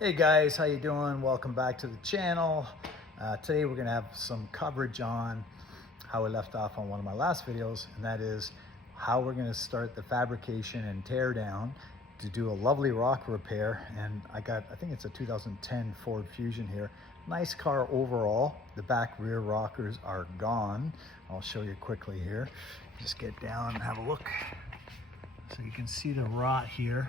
Hey guys, how you doing? Welcome back to the channel. Today we're going to have some coverage on how we left off on one of my last videos, and that is how we're going to start the fabrication and tear down to do a lovely rock repair. And I think it's a 2010 Ford Fusion here. Nice car overall. The back rear rockers are gone. I'll show you quickly here. Just get down and have a look. So you can see the rot here.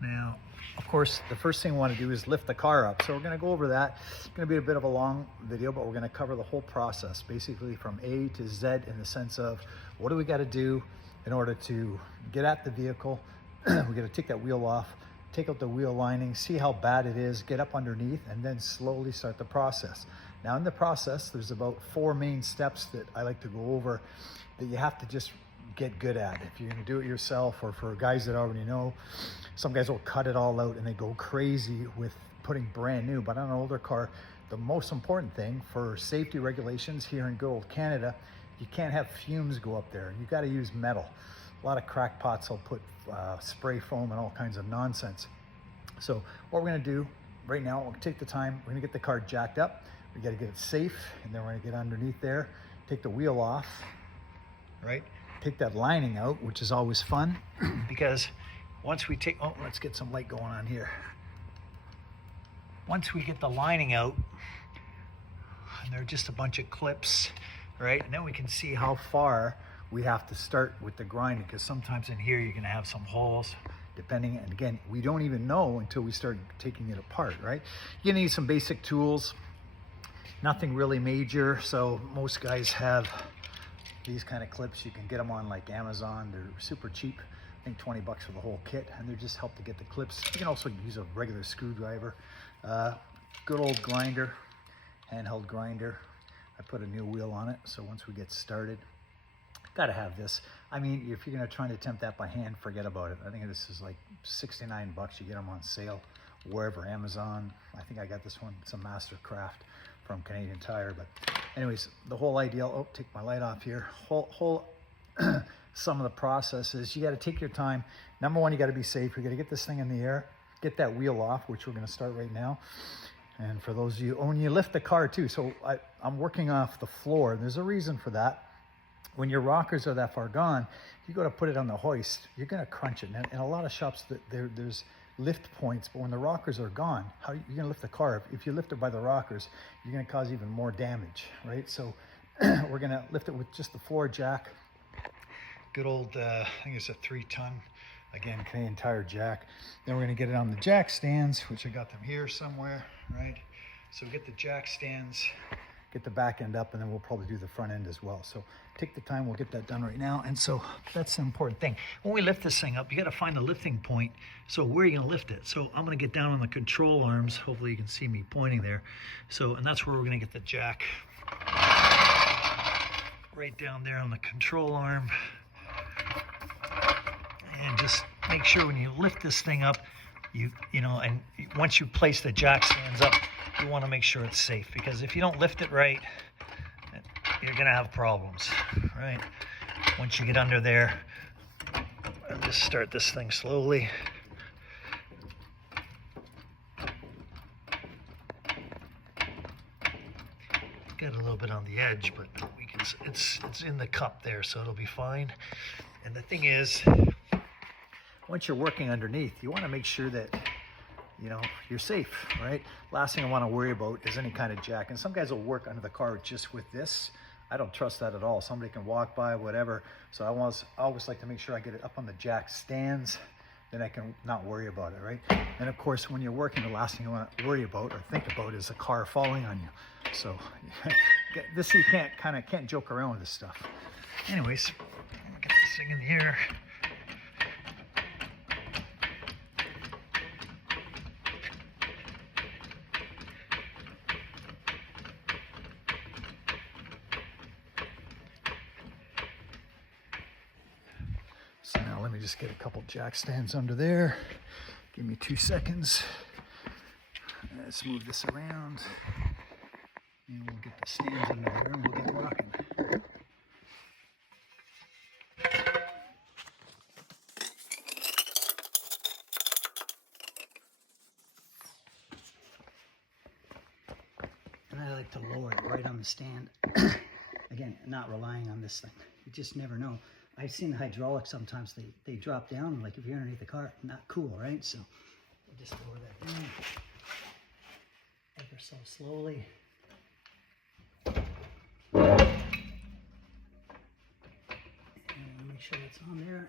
Now, of course, the first thing we want to do is lift the car up. So we're going to go over that. It's going to be a bit of a long video, but we're going to cover the whole process, basically from A to Z, in the sense of what do we got to do in order to get at the vehicle. We got to take that wheel off, take out the wheel lining, see how bad it is, get up underneath, and then slowly start the process. Now, in the process, there's about 4 main steps that I like to go over that you have to just get good at. If you're going to do it yourself, or for guys that already know, some guys will cut it all out and they go crazy with putting brand new. But on an older car, the most important thing for safety regulations here in good old Canada, you can't have fumes go up there. You got to use metal. A lot of crackpots will put spray foam and all kinds of nonsense. So what we're going to do right now, we'll take the time, we're going to get the car jacked up, we got to get it safe, and then we're going to get underneath there, take the wheel off, right? Take that lining out, which is always fun because once we take, oh, let's get some light going on here. Once we get the lining out, and they're just a bunch of clips, right? And then we can see how far we have to start with the grinding, because sometimes in here you're going to have some holes, depending. And again, we don't even know until we start taking it apart, right? You're going to need some basic tools, nothing really major. So most guys have these kind of clips. You can get them on like Amazon. They're super cheap. I think 20 bucks for the whole kit, and they just help to get the clips. You can also use a regular screwdriver. Good old grinder, handheld grinder. I put a new wheel on it, so once we get started, gotta have this. I mean, if you're gonna try to attempt that by hand, forget about it. I think this is like 69 bucks. You get them on sale wherever, Amazon. I think I got this one, it's a Mastercraft from Canadian Tire. But anyways, the whole idea, oh, take my light off here. Some of the processes, you got to take your time. Number one, you got to be safe. You got to get this thing in the air, get that wheel off, which we're going to start right now. And for those of you, when you lift the car too, so I'm working off the floor. There's a reason for that. When your rockers are that far gone, if you go to put it on the hoist, you're going to crunch it. And in a lot of shops, there's lift points, but when the rockers are gone, how are you going to lift the car? If you lift it by the rockers, you're going to cause even more damage, right? So we're going to lift it with just the floor jack. Good old, I think it's a 3-ton, again, Canadian Tire jack. Then we're going to get it on the jack stands, which I got them here somewhere, right? So we get the jack stands, get the back end up, and then we'll probably do the front end as well. So take the time, we'll get that done right now. And so that's the important thing. When we lift this thing up, you got to find a lifting point. So where are you going to lift it? So I'm going to get down on the control arms. Hopefully you can see me pointing there. So, and that's where we're going to get the jack. Right down there on the control arm. And just make sure when you lift this thing up, you know, and once you place the jack stands up, you want to make sure it's safe, because if you don't lift it right, you're going to have problems, right? Once you get under there, I'll just start this thing slowly. Got a little bit on the edge, but we can, it's in the cup there, so it'll be fine. And the thing is, once you're working underneath, you want to make sure that, you know, you're safe, right? Last thing I want to worry about is any kind of jack. And some guys will work under the car just with this. I don't trust that at all. Somebody can walk by, whatever. So I always like to make sure I get it up on the jack stands, then I can not worry about it, right? And of course, when you're working, the last thing you want to worry about or think about is a car falling on you. So this, you can't joke around with this stuff. Anyways, get this thing in the air. So now let me just get a couple jack stands under there. Give me 2 seconds. Let's move this around. And we'll get the stands under there and we'll get rocking. and I like to lower it right on the stand. Again, not relying on this thing. You just never know. I've seen hydraulics sometimes, they drop down, like if you're underneath the car, not cool, right? So we'll just lower that down ever so slowly. And make sure it's on there.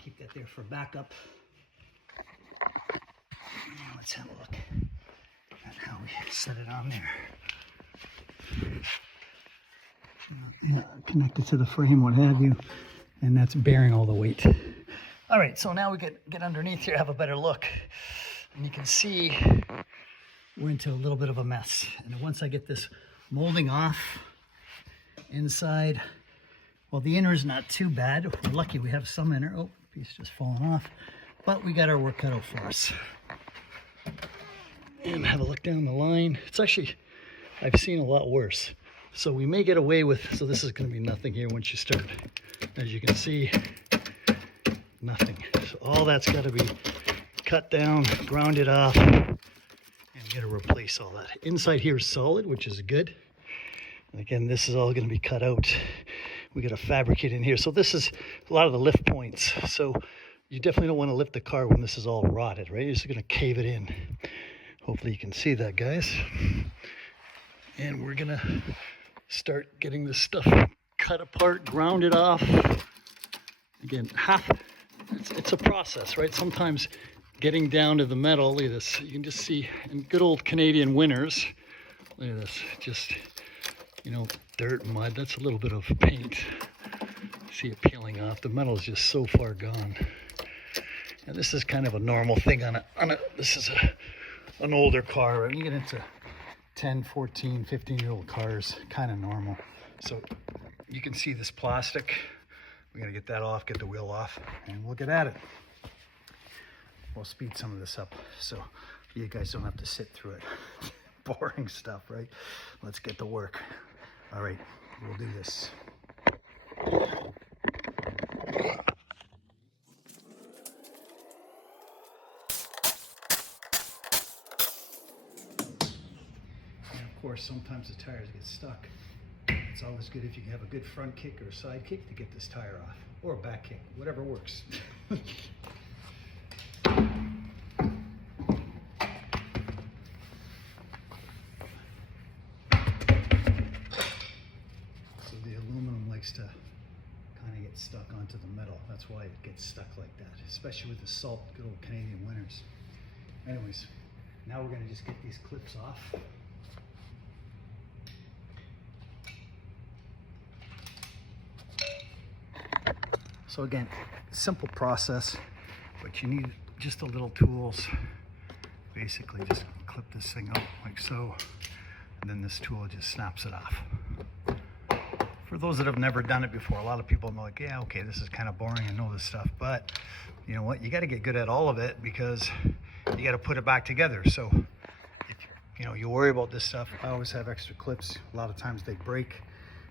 Keep that there for backup. Now let's have a look at how we set it on there. Connect it to the frame, what have you, and that's bearing all the weight. All right, so now we get underneath here, have a better look, and you can see we're into a little bit of a mess. And once I get this molding off inside, well, the inner is not too bad. We're lucky we have some inner. Oh, piece just falling off, but we got our work cut out for us. And have a look down the line. It's actually, I've seen a lot worse. So we may get away with, so this is going to be nothing here once you start. As you can see, nothing. So all that's got to be cut down, grounded off, and we got to replace all that. Inside here is solid, which is good. And again, this is all going to be cut out. We got to fabricate in here. So this is a lot of the lift points. So you definitely don't want to lift the car when this is all rotted, right? You're just going to cave it in. Hopefully you can see that, guys. And we're going to start getting this stuff cut apart, grounded off. Again, it's a process, right? Sometimes getting down to the metal, look at this. You can just see in good old Canadian winters, look at this, just, you know, dirt and mud. That's a little bit of paint. See it peeling off. The metal is just so far gone. And this is kind of a normal thing on a this is an older car. When you get into 10, 14, 15-year-old cars, kind of normal. So you can see this plastic. We're gonna get that off, get the wheel off, and we'll get at it. We'll speed some of this up so you guys don't have to sit through it. Boring stuff, right? Let's get to work. All right, we'll do this. Of course, sometimes the tires get stuck. It's always good if you can have a good front kick or a side kick to get this tire off, or a back kick, whatever works. So the aluminum likes to kind of get stuck onto the metal. That's why it gets stuck like that, especially with the salt, good old Canadian winters. Anyways, now we're gonna just get these clips off. So again, simple process, but you need just a little tools. Basically just clip this thing up like so, and then this tool just snaps it off. For those that have never done it before, a lot of people know, like, yeah, okay, this is kind of boring, I know this stuff, but you know what, you got to get good at all of it because you got to put it back together. So if you know you worry about this stuff, I always have extra clips. A lot of times they break,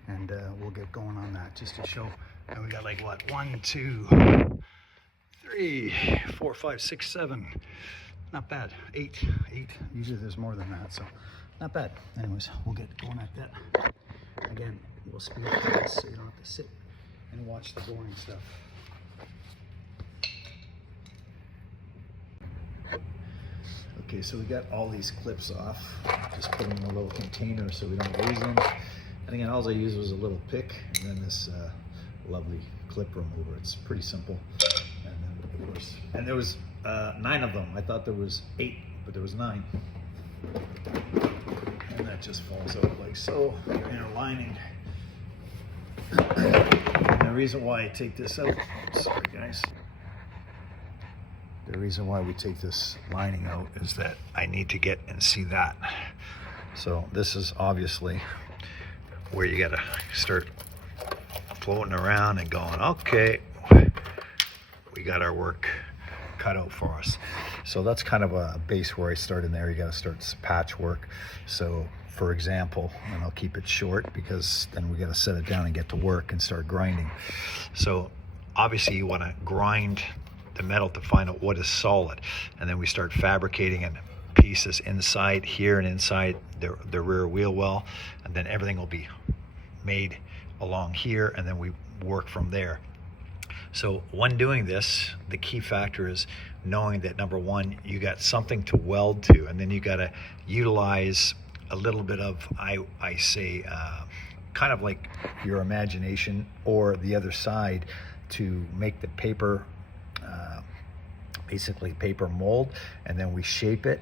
and we'll get going on that just to show. And we got like what, 1, 2, 3, 4, 5, 6, 7. Not bad. 8. Usually there's more than that, so not bad. Anyways, we'll get going at that. Again, we'll speed up this so you don't have to sit and watch the boring stuff. Okay, so we got all these clips off. Just put them in a little container so we don't lose them. And again, all I used was a little pick and then this lovely clip remover. It's pretty simple. And then of course, and there was 9 of them. I thought there was 8, but there was 9. And that just falls out like so. Your inner lining. And the reason why I take this out, sorry guys. The reason why we take this lining out is that I need to get and see that. So this is obviously where you gotta start floating around and going, okay, we got our work cut out for us. So that's kind of a base where I start in there. You got to start patchwork. So for example, and I'll keep it short because then we got to set it down and get to work and start grinding. So obviously you want to grind the metal to find out what is solid, and then we start fabricating and pieces inside here and inside the rear wheel well, and then everything will be made along here, and then we work from there. So when doing this, the key factor is knowing that number one, you got something to weld to, and then you got to utilize a little bit of, I say, kind of like your imagination or the other side to make the paper, basically paper mold, and then we shape it,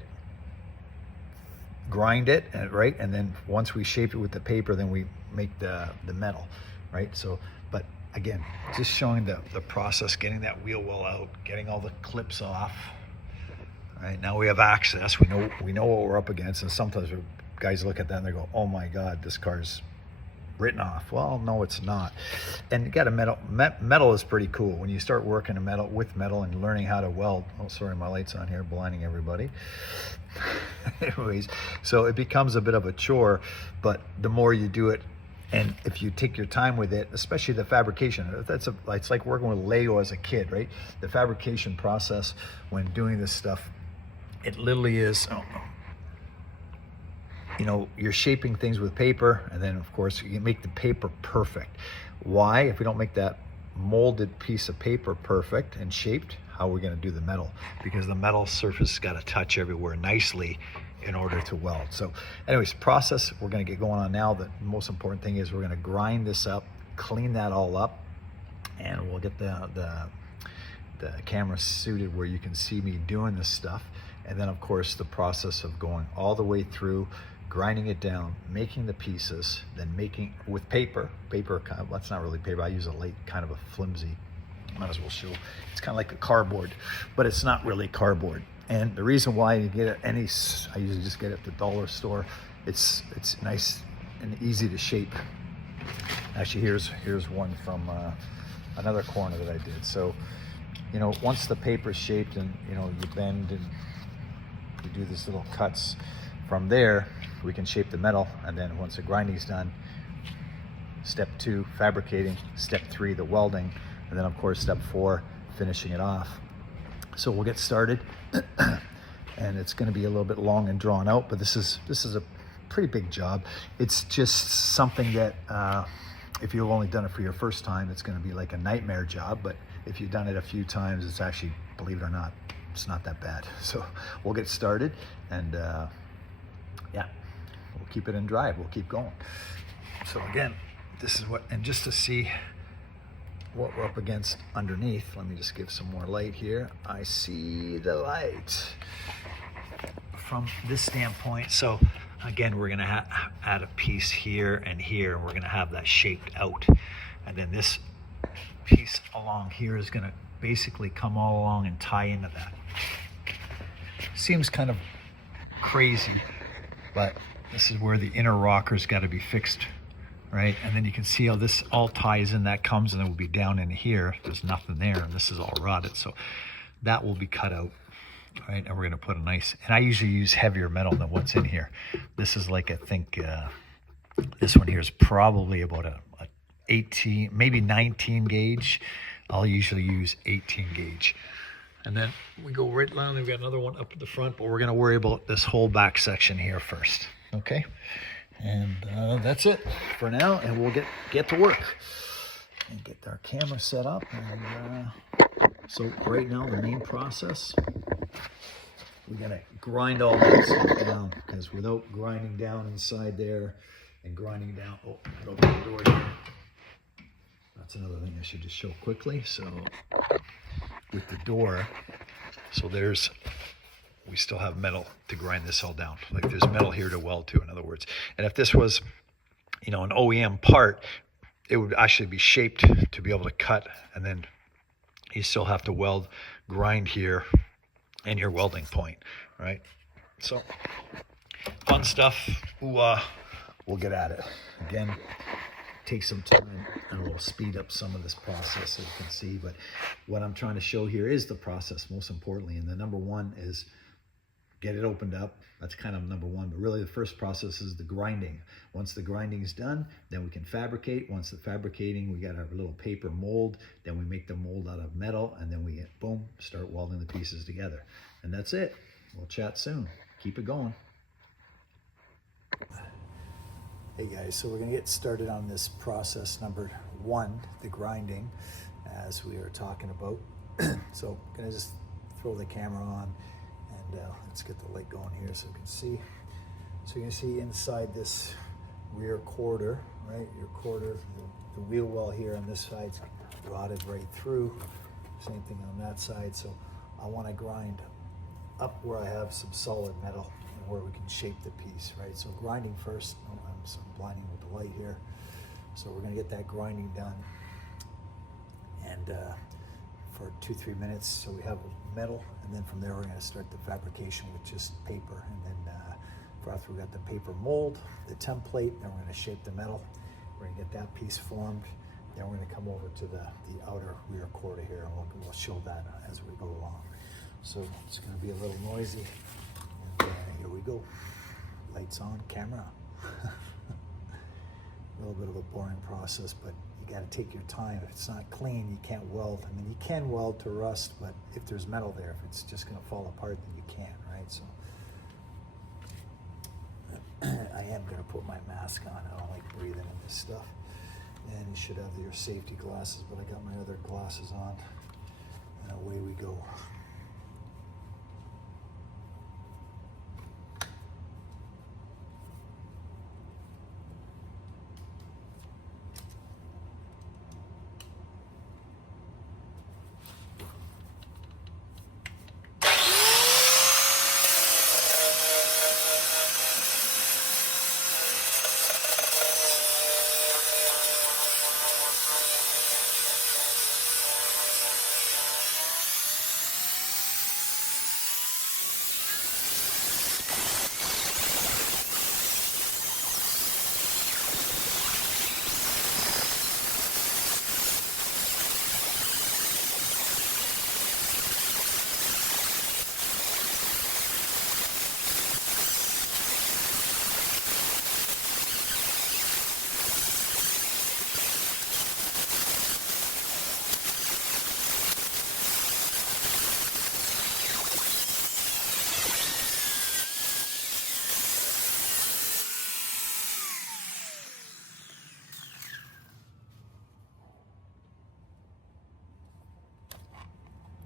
grind it, right? And then once we shape it with the paper, then we make the metal, right? So, but again, just showing the process, getting that wheel well out, getting all the clips off. Right now we have access. We know what we're up against, and sometimes guys look at that and they go, "Oh my God, this car's written off." Well, no, it's not. And you got a metal is pretty cool when you start working with metal and learning how to weld. Oh, sorry, my light's on here, blinding everybody. Anyways, so it becomes a bit of a chore, but the more you do it, and if you take your time with it, especially the fabrication, it's like working with Lego as a kid, right? The fabrication process when doing this stuff, it literally is, you know, you're shaping things with paper, and then of course you make the paper perfect. Why? If we don't make that molded piece of paper perfect and shaped, how are we going to do the metal? Because the metal surface has got to touch everywhere nicely in order to weld. So anyways, process we're going to get going on now. The most important thing is we're going to grind this up, clean that all up, and we'll get the camera suited where you can see me doing this stuff. And then of course the process of going all the way through, grinding it down, making the pieces, then making with paper kind of, that's not really paper, I use a light kind of a flimsy, might as well show, it's kind of like a cardboard, but it's not really cardboard. And the reason why you get it I usually just get it at the dollar store, it's nice and easy to shape. Actually, here's one from another corner that I did. So, you know, once the paper's shaped and, you know, you bend and you do these little cuts, from there we can shape the metal, and then once the grinding's done, step 2, fabricating, step 3, the welding, and then of course step 4, finishing it off. So we'll get started, and it's going to be a little bit long and drawn out, but this is a pretty big job. It's just something that if you've only done it for your first time, it's going to be like a nightmare job, but if you've done it a few times, it's actually, believe it or not, it's not that bad. So we'll get started, and yeah, we'll keep it in drive, we'll keep going. So again, this is what, and just to see what we're up against underneath, let me just give some more light here. I see the light from this standpoint. So again, we're gonna add a piece here and here, and we're gonna have that shaped out, and then this piece along here is gonna basically come all along and tie into that. Seems kind of crazy, but this is where the inner rocker's got to be fixed, right? And then you can see how this all ties in, that comes, and then we'll be down in here. There's nothing there, and this is all rotted, so that will be cut out, right? And we're going to put a nice, and I usually use heavier metal than what's in here. This is like, I think this one here is probably about a 18, maybe 19 gauge. I'll usually use 18 gauge. And then we go right down, we've got another one up at the front, but we're gonna worry about this whole back section here first, okay? And that's it for now, and we'll get to work and get our camera set up. And so right now, the main process, we gotta grind all that stuff down, because without grinding down inside there and grinding down, oh, open the door here. That's another thing I should just show quickly. So with the door, so we still have metal to grind this all down. Like there's metal here to weld to, in other words. And if this was, you know, an OEM part, it would actually be shaped to be able to cut, and then you still have to weld, grind here, and your welding point, right? So fun stuff. We'll get at it. Again, take some time, and we'll speed up some of this process so you can see. But what I'm trying to show here is the process, most importantly. And the number one is get it opened up. That's kind of number one. But really the first process is the grinding. Once the grinding is done, then we can fabricate. Once the fabricating, we got our little paper mold. Then we make the mold out of metal, and then we, boom, start welding the pieces together. And that's it. We'll chat soon. keep it going. Hey guys, so we're gonna get started on this process number 1, the grinding, as we are talking about. So I'm gonna just throw the camera on and let's get the light going here so you can see. So you can see inside this rear quarter, right? Your quarter, the wheel well here on this side's rotted right through. Same thing on that side. So I want to grind up where I have some solid metal and where we can shape the piece, right? So grinding first. Oh, I'm blinding with the light here. So we're going to get that grinding done, and for 2-3 minutes. So we have metal, and then from there we're going to start the fabrication with just paper, and then after we got the paper mold, the template, then we're going to shape the metal. We're going to get that piece formed. Then we're going to come over to the outer rear quarter here, and we'll show that as we go along. So it's going to be a little noisy. And here we go. Lights on, camera. A little bit of a boring process, but you got to take your time. If it's not clean, you can't weld. I mean, you can weld to rust, but if there's metal there, if it's just going to fall apart, then you can't, right? So I am going to put my mask on. I don't like breathing in this stuff. And you should have your safety glasses, but I got my other glasses on. And away we go.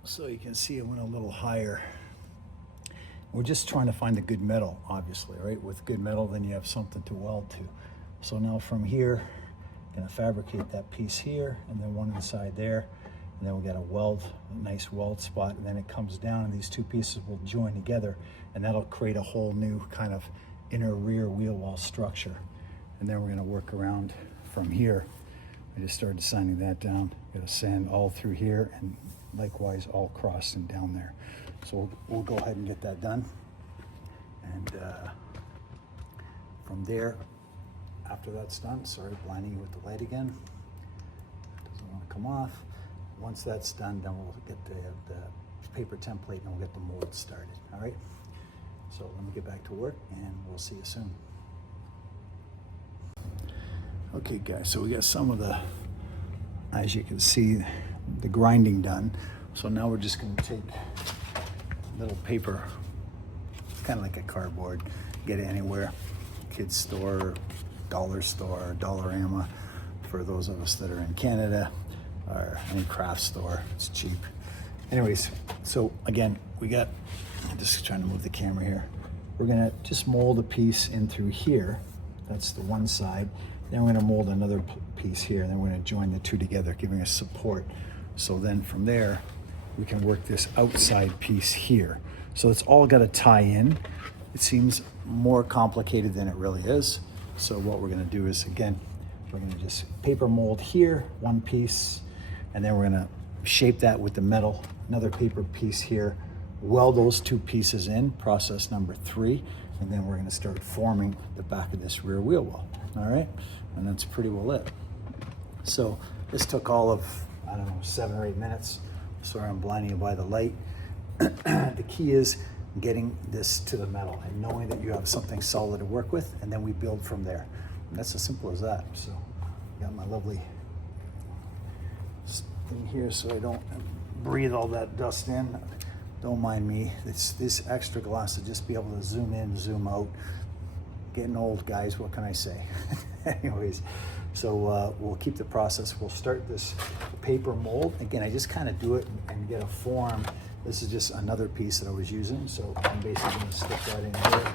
So you can see it went a little higher. We're just trying to find the good metal, obviously, right? With good metal, then you have something to weld to. So now from here, I'm gonna fabricate that piece here, and then one inside there, and then we got a weld, a nice weld spot, and then it comes down, and these two pieces will join together, and that'll create a whole new kind of inner rear wheel well structure. And then we're gonna work around from here. I just started sanding that down. Gonna sand all through here, and likewise all across and down there. So we'll go ahead and get that done. And from there, after that's done, sorry, blinding you with the light again. Doesn't want to come off. Once that's done, then we'll get the paper template and we'll get the mold started, all right? So let me get back to work and we'll see you soon. Okay guys, so we got some of the, as you can see, the grinding done. So now we're just going to take a little paper, kind of like a cardboard, get it anywhere, kids store, dollar store, Dollarama, for those of us that are in Canada, or any craft store, it's cheap. Anyways, so again, we got, I'm just trying to move the camera here. We're gonna just mold a piece in through here. That's the one side. Then we're gonna mold another piece here, and then we're gonna join the two together, giving us support. So then from there, we can work this outside piece here. So it's all gotta tie in. It seems more complicated than it really is. So what we're gonna do is, again, we're gonna just paper mold here, one piece, and then we're gonna shape that with the metal, another paper piece here, weld those two pieces in, process number 3, and then we're gonna start forming the back of this rear wheel well, all right? And that's pretty well it. So this took all of, I don't know, 7 or 8 minutes. Sorry, I'm blinding you by the light. The key is getting this to the metal and knowing that you have something solid to work with, and then we build from there. And that's as simple as that. So got my lovely thing here so I don't breathe all that dust in. Don't mind me. This extra glass to just be able to zoom in, zoom out. Getting old, guys, what can I say? Anyways, so we'll keep the process. We'll start this paper mold. Again, I just kind of do it and get a form. This is just another piece that I was using. So I'm basically gonna stick that in here.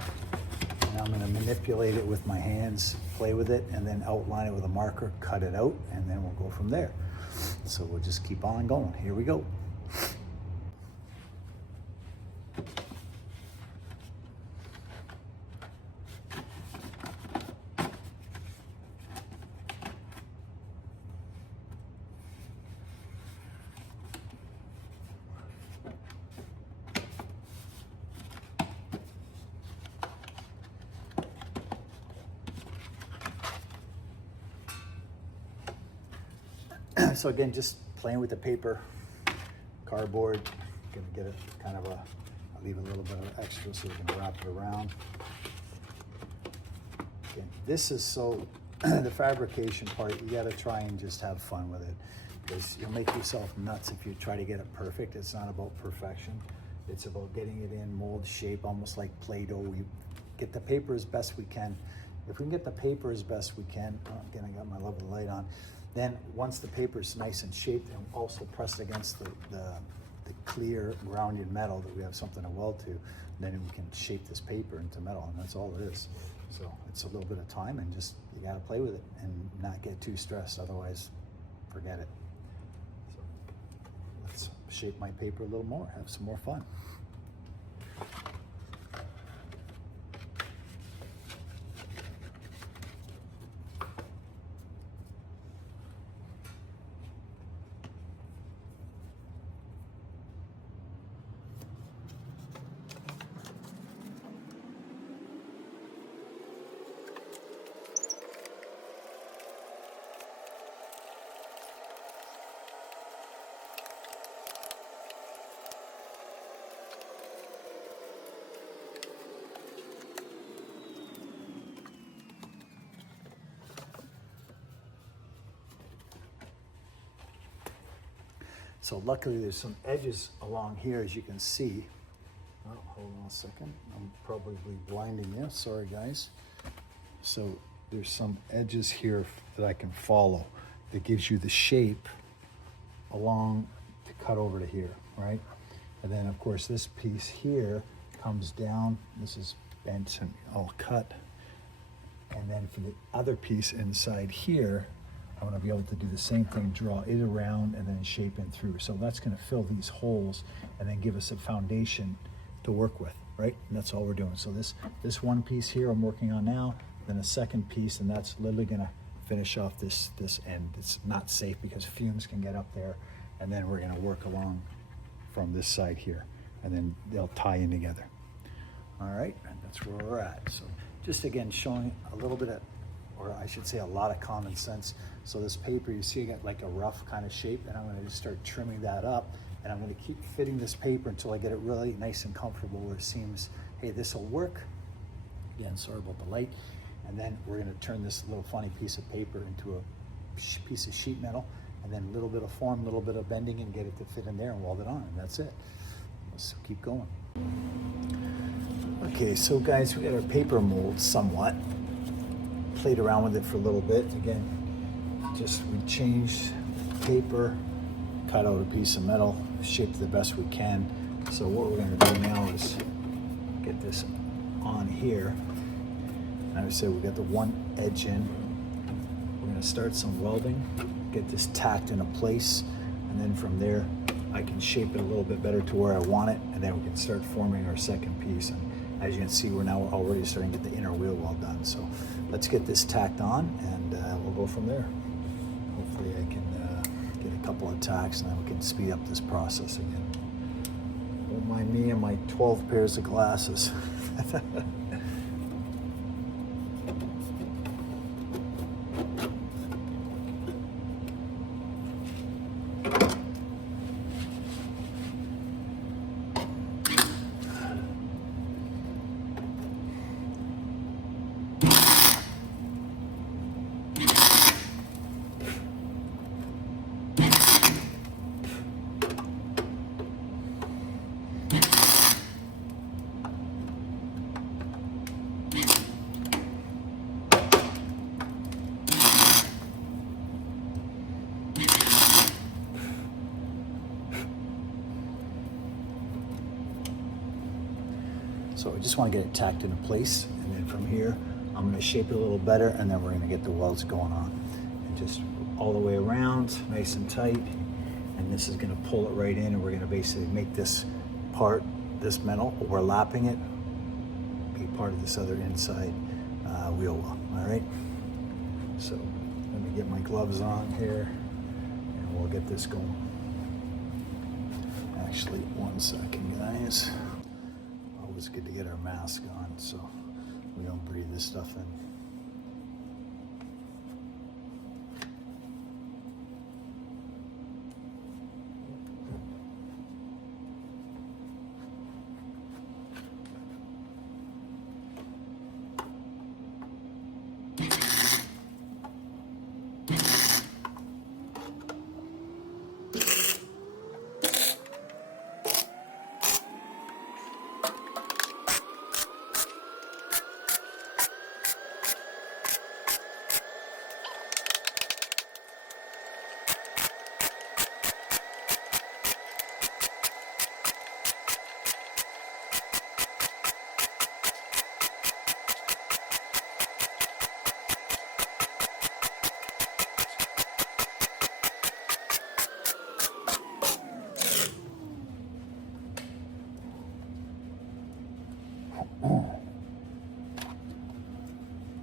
And I'm gonna manipulate it with my hands, play with it, and then outline it with a marker, cut it out, and then we'll go from there. So we'll just keep on going. Here we go. So again, just playing with the paper, cardboard, gonna get it kind of I'll leave a little bit of extra so we can wrap it around. Again, this is so, the fabrication part, you gotta try and just have fun with it, because you'll make yourself nuts if you try to get it perfect. It's not about perfection. It's about getting it in mold shape, almost like Play-Doh. We get the paper as best we can. If we can get the paper as best we can, again, I got my level light on, then once the paper is nice and shaped and also pressed against the clear grounded metal that we have something to weld to, then we can shape this paper into metal, and that's all it is. So it's a little bit of time, and just, you gotta play with it and not get too stressed, otherwise forget it. So let's shape my paper a little more, have some more fun. So luckily there's some edges along here, as you can see. Oh, hold on a second. I'm probably blinding you. Sorry, guys. So there's some edges here that I can follow that gives you the shape along to cut over to here, right? And then of course this piece here comes down. This is bent and all cut. And then for the other piece inside here, I want to be able to do the same thing, draw it around and then shape in through. So that's going to fill these holes and then give us a foundation to work with, right? And that's all we're doing. So this one piece here I'm working on now, then a second piece, and that's literally going to finish off this end. It's not safe because fumes can get up there, and then we're going to work along from this side here, and then they'll tie in together. All right, and that's where we're at. So just again showing a little bit of, or I should say a lot of common sense. So this paper, you see, I got like a rough kind of shape, and I'm going to just start trimming that up, and I'm going to keep fitting this paper until I get it really nice and comfortable where it seems, hey, this will work. Again, sorry about the light. And then we're going to turn this little funny piece of paper into a piece of sheet metal, and then a little bit of form, a little bit of bending, and get it to fit in there and weld it on, and that's it. Let's keep going. Okay, so guys, we got our paper mold somewhat. Played around with it for a little bit. Again, just we changed paper, cut out a piece of metal, shaped the best we can. So what we're going to do now is get this on here. And I would say we got the one edge in. We're going to start some welding, get this tacked into place, and then from there I can shape it a little bit better to where I want it, and then we can start forming our second piece. And as you can see, we're now already starting to get the inner wheel well done. So let's get this tacked on, and we'll go from there. Hopefully I can get a couple of tacks, and then we can speed up this process again. Don't mind me and my 12 pairs of glasses. So I just want to get it tacked into place, and then from here I'm going to shape it a little better, and then we're going to get the welds going on. And just all the way around, nice and tight. And this is going to pull it right in, and we're going to basically make this part, this metal, overlapping it, be part of this other inside wheel well. All right. So let me get my gloves on here, and we'll get this going. Actually, 1 second, guys. Always good to get our mask on so we don't breathe this stuff in.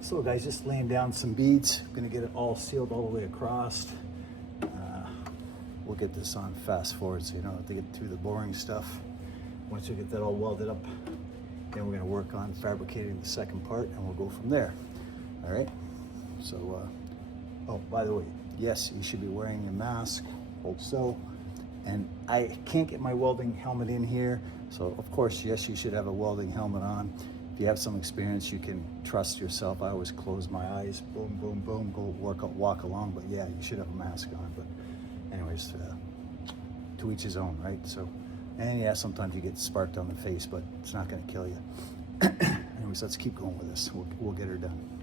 So guys, just laying down some beads. I'm gonna get it all sealed all the way across. We'll get this on fast forward so you don't have to get through the boring stuff. Once we get that all welded up, then we're gonna work on fabricating the second part, and we'll go from there. All right, so, oh, by the way, yes, you should be wearing a mask, also. And I can't get my welding helmet in here, so of course, yes, you should have a welding helmet on. If you have some experience, you can trust yourself. I always close my eyes, boom, boom, boom, go walk along. But yeah, you should have a mask on. But anyways, to each his own, right? So, and yeah, sometimes you get sparked on the face, but it's not gonna kill you. Anyways, let's keep going with this. We'll get her done.